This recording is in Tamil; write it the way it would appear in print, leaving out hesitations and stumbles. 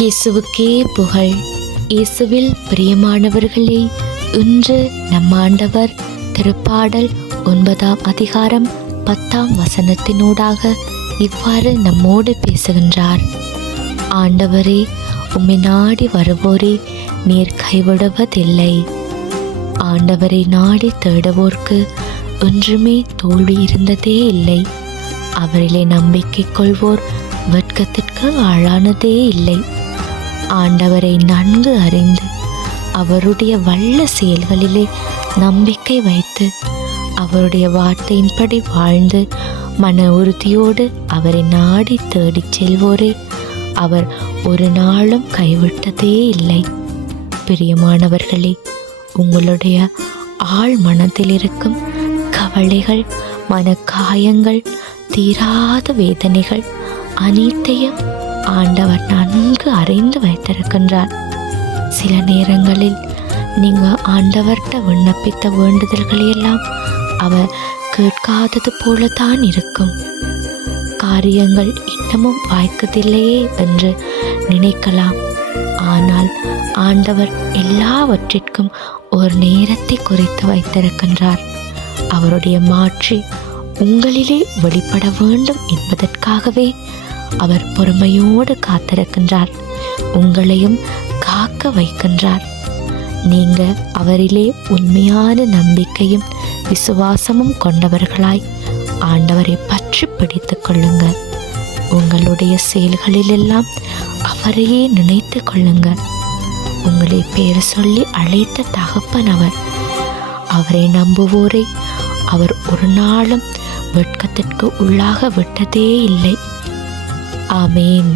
இயேசுவுக்கே புகழ். இயேசுவில் பிரியமானவர்களே, இன்று நம் ஆண்டவர் திருப்பாடல் 9ஆம் அதிகாரம் 10ஆம் வசனத்தினூடாக இவ்வாறு நம்மோடு பேசுகின்றார். ஆண்டவரே, உம்மை நாடி வருவோரே நீர் கைவிடுவதில்லை. ஆண்டவரை நாடி தேடுவோர்க்கு ஒன்றுமே தோல்வி இருந்ததே இல்லை. அவரிலே நம்பிக்கை கொள்வோர் வெட்கத்திற்கு ஆளானதே இல்லை. ஆண்டவரை நன்கு அறிந்து அவருடைய வல்ல செயல்களிலே நம்பிக்கை வைத்து அவருடைய வார்த்தையின்படி வாழ்ந்து மன உறுதியோடு அவரை நாடி தேடிச் செல்வோரே அவர் ஒரு நாளும் கைவிட்டதே இல்லை. பிரியமானவர்களே, உங்களுடைய ஆழ் மனத்தில் இருக்கும் கவலைகள், மனக்காயங்கள், தீராத வேதனைகள் அனைத்தையும் ஆண்டவர் நன்கு அறிந்து வைத்திருக்கின்றார். சில நேரங்களில் நீங்கள் ஆண்டவர்கிட்ட விண்ணப்பித்த வேண்டுதல்களையெல்லாம் அவர் கேட்காதது போலத்தான் இருக்கும். காரியங்கள் இன்னமும் வாய்க்கதில்லையே என்று நினைக்கலாம். ஆனால் ஆண்டவர் எல்லாவற்றிற்கும் ஒரு நேரத்தை குறித்து வைத்திருக்கின்றார். அவருடைய மாட்சி உங்களிலே வெளிப்பட வேண்டும் என்பதற்காகவே அவர் பொறுமையோடு காத்திருக்கின்றார். உங்களையும் காக்க வைக்கின்றார். நீங்க அவரிலே உண்மையான நம்பிக்கையும் விசுவாசமும் கொண்டவர்களாய் ஆண்டவரை பற்றி பிடித்துக் கொள்ளுங்க. உங்களுடைய செயல்களிலெல்லாம் அவரையே நினைத்து கொள்ளுங்க. உங்களை பேர் சொல்லி அழைத்த தகப்பன் அவர். அவரை நம்புவோரை அவர் ஒரு நாளும் வெட்கத்திற்கு உள்ளாக விட்டதே இல்லை. ஆமேன்.